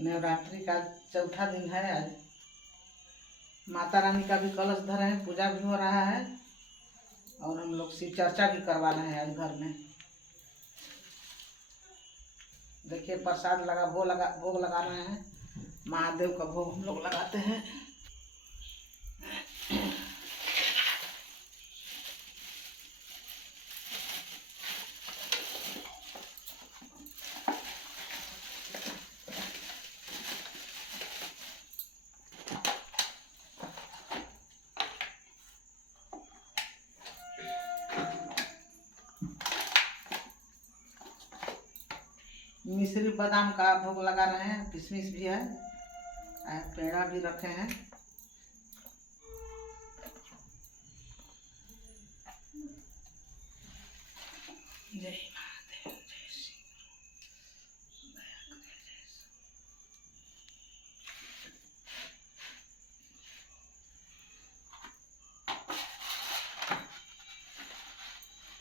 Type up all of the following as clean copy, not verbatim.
नवरात्रि का चौथा दिन है आज। माता रानी का भी कलश धरे हैं, पूजा भी हो रहा है और हम लोग शिव चर्चा भी करवा रहे हैं आज घर में। देखिए प्रसाद लगा भोग लगा रहे हैं। महादेव का भोग हम लोग लगाते हैं। मिश्री बादाम का भोग लगा रहे हैं, किशमिश भी है, पेड़ा भी रखे हैं। जय महादेव, जय श्री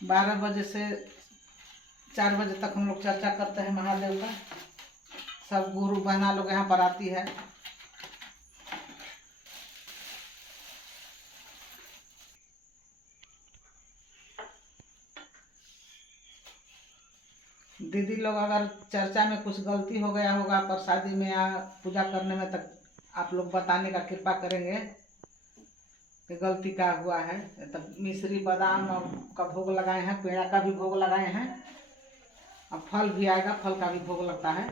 12 बजे से 4 बजे तक हम लोग चर्चा करते हैं महादेव का। सब गुरु बहना लोग यहाँ पर आती है। दीदी लोग अगर चर्चा में कुछ गलती हो गया होगा प्रसादी में या पूजा करने में, तक आप लोग बताने का कृपा करेंगे कि गलती क्या हुआ है। तब मिश्री बादाम का भोग लगाए हैं, पेड़ा का भी भोग लगाए हैं और फल भी आएगा, फल का भी भोग लगता है।